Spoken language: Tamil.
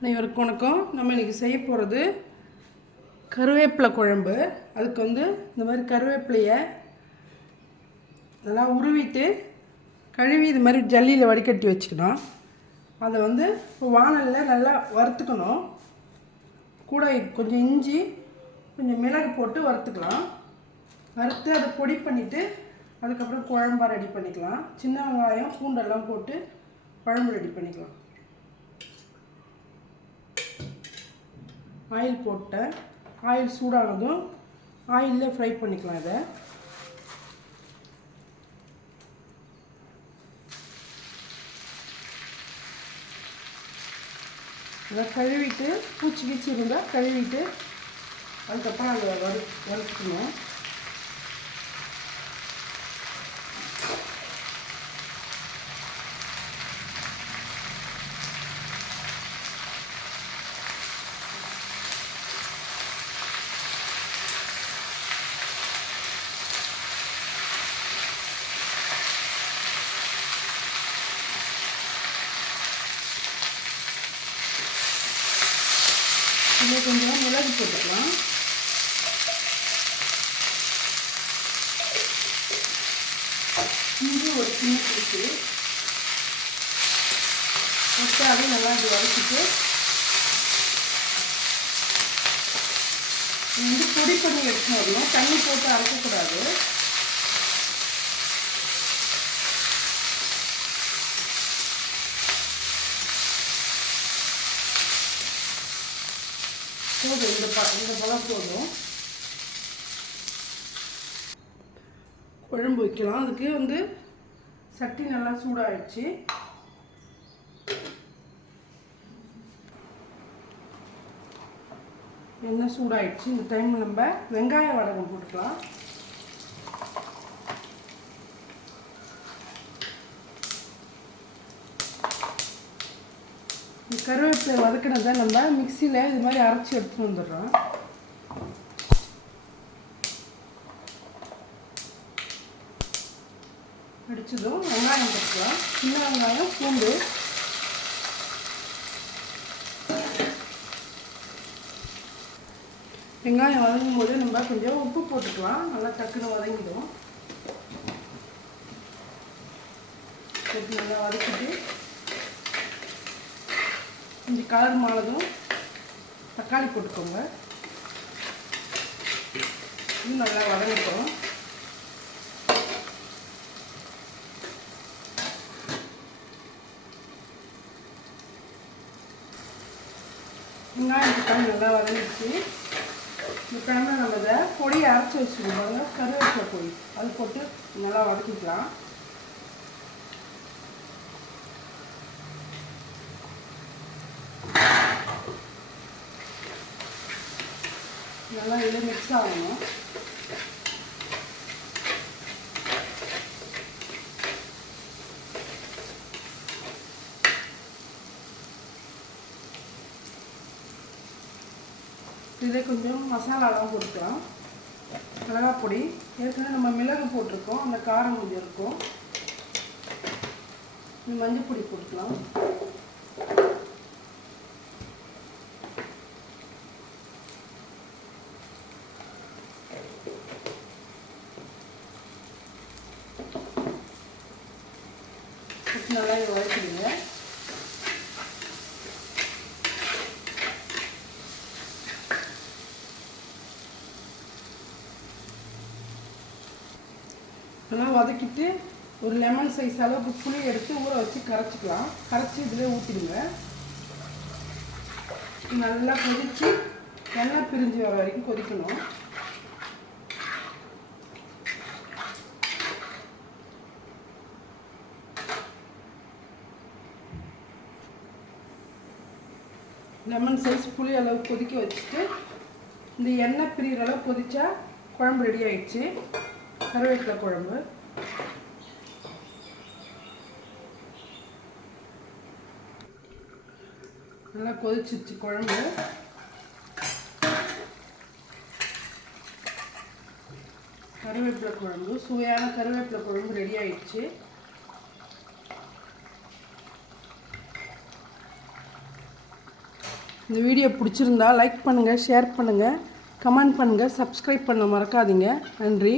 அனைவருக்கும் வணக்கம். நம்ம இன்றைக்கி செய்ய போகிறது கருவேப்பிலை குழம்பு. அதுக்கு இந்த மாதிரி கருவேப்பிலையை நல்லா உருவிட்டு கழுவி இது மாதிரி ஜல்லியில் வடிகட்டி வச்சுக்கணும். அதை இப்போ வானலில் நல்லா வறுத்துக்கணும். கூட கொஞ்சம் இஞ்சி கொஞ்சம் மிளகு போட்டு வறுத்துக்கலாம். வறுத்து அதை பொடி பண்ணிவிட்டு அதுக்கப்புறம் குழம்பா ரெடி பண்ணிக்கலாம். சின்ன வெங்காயம் பூண்டெல்லாம் போட்டு குழம்பு ரெடி பண்ணிக்கலாம். ஆயில் போட்டேன். ஆயில் சூடானதும் ஆயிலில் ஃப்ரை பண்ணிக்கலாம். இதை கழுவிட்டு பூச்சி கீச்சி இருந்தால் கழுவிட்டு அதுக்கப்புறம் அதை வறுக்கணும். இதில் கொஞ்சம் மிளகு போட்டுக்கலாம். இஞ்சி ஒரு சின்ன பீஸு போட்டு அதை நல்லா இது வதக்கிட்டு பொடி பண்ணி எடுத்துன்னு வரணும். தண்ணி போட்டு அரைக்கக்கூடாது. போதும், இந்த பழம் போதும். குழம்பு வைக்கலாம். அதுக்கு சட்டி நல்லா சூடாகிடுச்சு. எண்ணெய் சூடாகிடுச்சு. இந்த டைமில் நம்ம வெங்காய வடகம் போட்டுக்கலாம். கருவேப்பிலை வதக்கினதை நம்ம மிக்சியில் இது மாதிரி அரைச்சி எடுத்துகிட்டு வந்துடுறோம். அடித்ததும் வெங்காயம் போட்டுக்கலாம். சின்ன வெங்காயம் பூண்டு வெங்காயம் வதங்கும் போது நம்ம கொஞ்சம் உப்பு போட்டுக்கலாம். நல்லா டக்குன்னு வதங்கிடும். நல்லா வதக்கிட்டு கொஞ்சம் கலர் மானதும் தக்காளி போட்டுக்கோங்க. இன்னும் நல்லா வதங்கிட்டோம். வெங்காயம் தக்காளி நல்லா வதங்கிடுச்சு. இந்த டைமில் நம்ம இதை பொடியை அரைச்சி வச்சுருக்கோங்க. கருவேப்பிலை பொடி அது போட்டு நல்லா வதக்கிக்கலாம். நல்லா இதில் மிக்ஸ் ஆகணும். இதில் கொஞ்சம் மசாலாலாம் போட்டுக்கலாம். மிளகாப்பொடி ஏற்கனவே நம்ம மிளகு போட்டிருக்கோம், அந்த காரம் கொஞ்சம் இருக்கும். மஞ்சள் பொடி போட்டுக்கலாம். நல்லா வதக்கிடுங்க. நல்லா வதக்கிட்டு ஒரு லெமன் சைஸ் அளவுக்கு புளி எடுத்து ஊற வச்சு கரைச்சிக்கலாம். கரைச்சி இதில் ஊற்றிடுங்க. நல்லா கொதித்து எண்ணெய் பிரிஞ்சு வர வரைக்கும் கொதிக்கணும். லெமன் சைஸ் புளி அளவு கொதிக்க வச்சுட்டு இந்த எண்ணெய் பிரிகிற அளவு கொதிச்சா குழம்பு ரெடி ஆயிடுச்சு. கருவேப்பிலை குழம்பு. நல்லா கொதிச்சிருச்சு குழம்பு. கருவேப்பிலை குழம்பு, சுவையான கருவேப்பிலை குழம்பு ரெடி ஆயிடுச்சு. இந்த வீடியோ பிடிச்சிருந்தா லைக் பண்ணுங்கள், ஷேர் பண்ணுங்கள், கமெண்ட் பண்ணுங்கள், சப்ஸ்கிரைப் பண்ண மறக்காதீங்க. நன்றி.